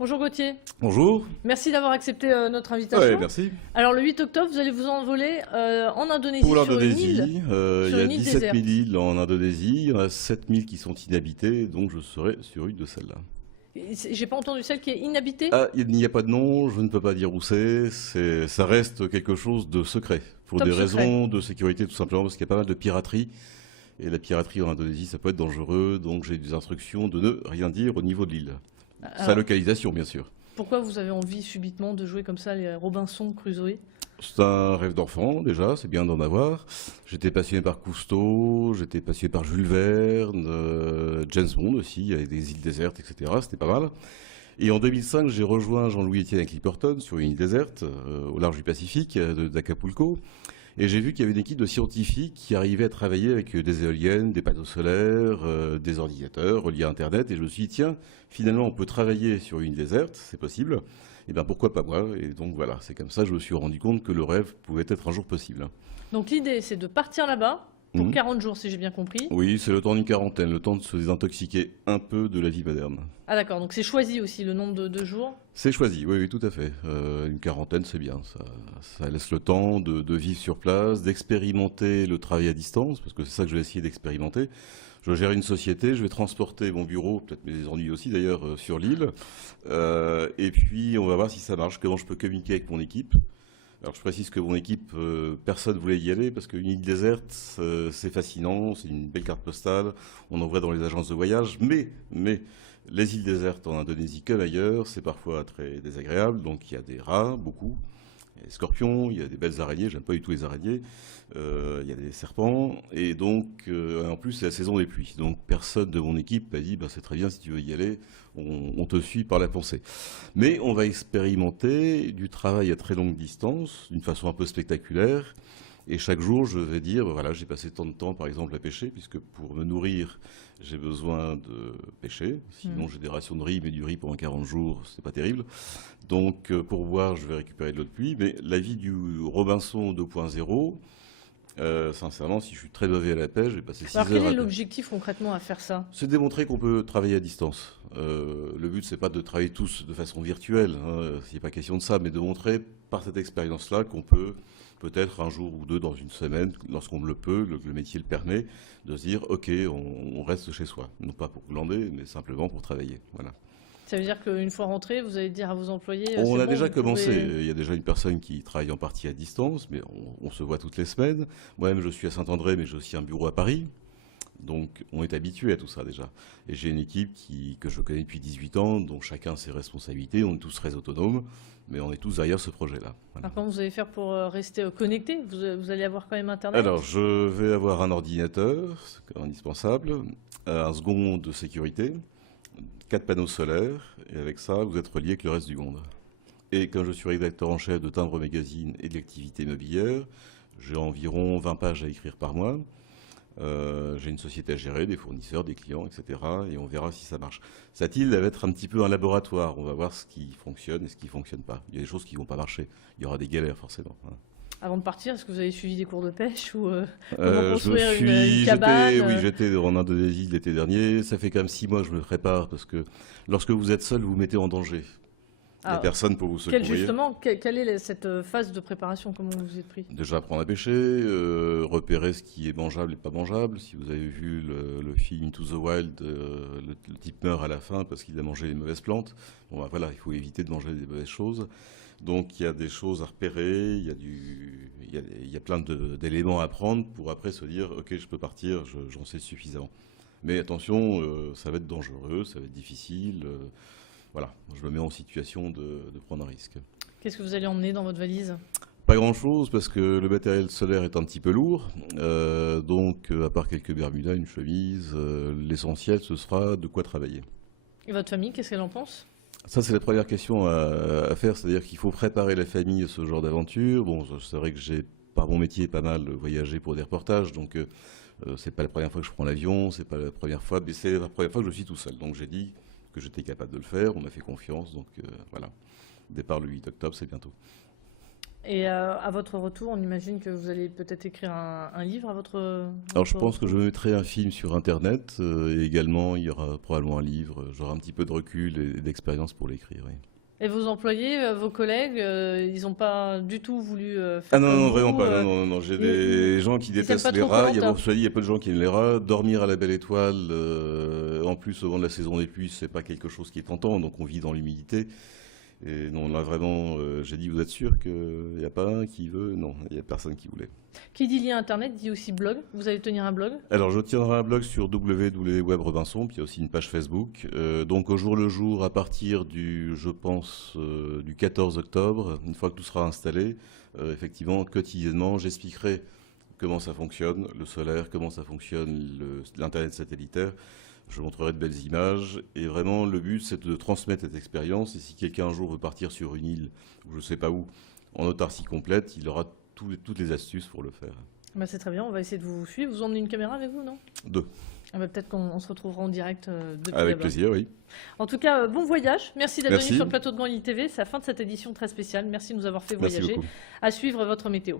Bonjour Gauthier, Bonjour. merci d'avoir accepté notre Ouais, invitation. merci. Alors le 8 octobre, vous allez vous envoler en Indonésie Pour sur une île, l'Indonésie, il y a 17 déserte. 000 îles en Indonésie, il y en a 7 000 qui sont inhabitées, donc je serai sur une de celles-là. J'ai pas entendu celle qui est inhabitée. Ah, il n'y a pas de nom, je ne peux pas dire où ça reste quelque chose de secret, pour Top des secret. raisons de sécurité tout simplement, parce qu'il y a pas mal de piraterie, et la piraterie en Indonésie, ça peut être dangereux, donc j'ai des instructions de ne rien dire au niveau de l'île. Sa Alors, localisation, bien sûr. pourquoi vous avez envie subitement de jouer comme ça les Robinson Crusoe? C'est un rêve d'enfant, déjà, c'est bien d'en avoir. J'étais passionné par Cousteau, j'étais passionné par Jules Verne, James Bond aussi, avec des îles désertes, etc. C'était pas mal. Et en 2005, j'ai rejoint Jean-Louis Etienne à Clipperton sur une île déserte, au large du Pacifique, d'Acapulco. Et j'ai vu qu'il y avait une équipe de scientifiques qui arrivaient à travailler avec des éoliennes, des panneaux solaires, des ordinateurs reliés à Internet. Et je me suis dit, tiens, finalement, on peut travailler sur une île déserte, c'est possible. Et bien pourquoi pas moi? Et donc voilà, c'est comme ça que je me suis rendu compte que le rêve pouvait être un jour possible. Donc l'idée c'est de partir là-bas pour Mhm. 40 jours si j'ai bien compris. Oui, c'est le temps d'une quarantaine, le temps de se désintoxiquer un peu de la vie moderne. Ah d'accord, donc c'est choisi aussi le nombre de jours. C'est choisi, oui, oui, tout à fait. Une quarantaine, c'est bien. Ça laisse le temps de vivre sur place, d'expérimenter le travail à distance, parce que c'est ça que je vais essayer d'expérimenter. Je gère une société, je vais transporter mon bureau, peut-être mes ennuis aussi d'ailleurs, sur l'île. Et puis, on va voir si ça marche, comment je peux communiquer avec mon équipe. Alors, je précise que mon équipe, personne ne voulait y aller, parce qu'une île déserte, c'est fascinant, c'est une belle carte postale, on en voit dans les agences de voyage, mais les îles désertes en Indonésie comme ailleurs, c'est parfois très désagréable, donc il y a des rats, beaucoup. Il y a des scorpions, il y a des belles araignées, j'aime pas du tout les araignées, il y a des serpents, et donc en plus c'est la saison des pluies. Donc personne de mon équipe m'a dit bah, c'est très bien si tu veux y aller, on te suit par la pensée. Mais on va expérimenter du travail à très longue distance, d'une façon un peu spectaculaire, et chaque jour je vais dire bah, voilà j'ai passé tant de temps par exemple à pêcher, puisque pour me nourrir j'ai besoin de pêcher, sinon j'ai des rations de riz, mais du riz pendant 40 jours c'est pas terrible. Donc pour boire, je vais récupérer de l'eau de pluie. Mais la vie du Robinson 2.0, sincèrement, si je suis très mauvais à la pêche, je vais passer 6 Alors heures quel à est la pêche. l'objectif concrètement à faire ça? C'est de démontrer qu'on peut travailler à distance. Le but, c'est pas de travailler tous de façon virtuelle, hein, il n'est pas question de ça, mais de montrer par cette expérience-là qu'on peut, peut-être un jour ou deux dans une semaine, lorsqu'on le peut, le métier le permet, de se dire, ok, on reste chez soi. Non pas pour glander, mais simplement pour travailler. Voilà. Ça veut dire qu'une fois rentré, vous allez dire à vos employés, On c'est a bon, déjà vous commencé. pouvez... Il y a déjà une personne qui travaille en partie à distance, mais on se voit toutes les semaines. Moi-même, je suis à Saint-André, mais j'ai aussi un bureau à Paris. Donc, on est habitué à tout ça déjà. Et j'ai une équipe que je connais depuis 18 ans, dont chacun a ses responsabilités. On est tous très autonomes, mais on est tous derrière ce projet-là. Voilà. Alors comment vous allez faire pour rester connecté? Vous allez avoir quand même Internet? Alors, je vais avoir un ordinateur, c'est indispensable, un second de sécurité, 4 panneaux solaires, et avec ça, vous êtes relié avec le reste du monde. Et quand je suis rédacteur en chef de Timbre Magazine et de l'activité immobilière, j'ai environ 20 pages à écrire par mois. J'ai une société à gérer, des fournisseurs, des clients, etc. Et on verra si ça marche. Cette île va être un petit peu un laboratoire. On va voir ce qui fonctionne et ce qui ne fonctionne pas. Il y a des choses qui ne vont pas marcher. Il y aura des galères forcément. Avant de partir, est-ce que vous avez suivi des cours de pêche ou comment construire une J'étais, cabane? oui, j'étais en Indonésie l'été dernier. Ça fait quand même 6 mois que je me prépare parce que lorsque vous êtes seul, vous vous mettez en danger. Il n'y a Ah, personne pour vous secourir. justement, quelle est cette phase de préparation? Comment vous y êtes pris? Déjà apprendre à pêcher, repérer ce qui est mangeable et pas mangeable. Si vous avez vu le film Into the Wild, le type meurt à la fin parce qu'il a mangé les mauvaises plantes. Bon, bah, voilà, il faut éviter de manger des mauvaises choses. Donc il y a des choses à repérer, il y a plein d'éléments à prendre pour après se dire ok je peux partir, j'en sais suffisamment. Mais attention, ça va être dangereux, ça va être difficile. Voilà, je me mets en situation de prendre un risque. Qu'est-ce que vous allez emmener dans votre valise? Pas grand-chose parce que le matériel solaire est un petit peu lourd. Donc, à part quelques bermudas, une chemise, l'essentiel, ce sera de quoi travailler. Et votre famille, qu'est-ce qu'elle en pense? Ça, c'est la première question à faire. C'est-à-dire qu'il faut préparer la famille à ce genre d'aventure. Bon, c'est vrai que j'ai, par mon métier, pas mal voyagé pour des reportages. Donc, c'est pas la première fois que je prends l'avion. C'est pas la première fois, mais c'est la première fois que je suis tout seul. Donc, j'ai dit que j'étais capable de le faire. On m'a fait confiance. Donc, voilà. Départ le 8 octobre, c'est bientôt. Et à votre retour, on imagine que vous allez peut-être écrire un livre à Alors je votre pense que je retour. mettrai un film sur Internet et également il y aura probablement un livre. J'aurai un petit peu de recul et d'expérience pour l'écrire. Oui. Et vos employés, vos collègues, ils n'ont pas du tout voulu Ah faire non, comme non, vraiment vous. pas. Non, non, non, non. J'ai des gens qui Ils aiment détestent pas les trop rats. Koh-Lanta. Il y a peu de gens qui aiment les rats. Dormir à la belle étoile, en plus au moment de la saison des pluies, c'est pas quelque chose qui est tentant. Donc on vit dans l'humidité. Et non, là vraiment, j'ai dit, vous êtes sûr qu'il n'y a pas un qui veut? Non, il n'y a personne qui voulait. Qui dit lien internet dit aussi blog. Vous allez tenir un blog. Alors, je tiendrai un blog sur www.web-robinson, puis il y a aussi une page Facebook. Donc, au jour le jour, à partir je pense, du 14 octobre, une fois que tout sera installé, effectivement, quotidiennement, j'expliquerai comment ça fonctionne, le solaire, comment ça fonctionne, l'Internet satellitaire. Je montrerai de belles images. Et vraiment, le but, c'est de transmettre cette expérience. Et si quelqu'un un jour veut partir sur une île, ou je ne sais pas où, en autarcie complète, il aura toutes les astuces pour le faire. Bah, c'est très bien, on va essayer de vous suivre. Vous emmenez une caméra avec vous, non? Deux. Ah bah, peut-être qu'on se retrouvera en direct depuis Avec là-bas. plaisir, oui. En tout cas, bon voyage. Merci d'être venu Merci. sur le plateau de Grand Lille TV. C'est la fin de cette édition très spéciale. Merci de nous avoir fait Merci voyager. beaucoup. À suivre votre météo.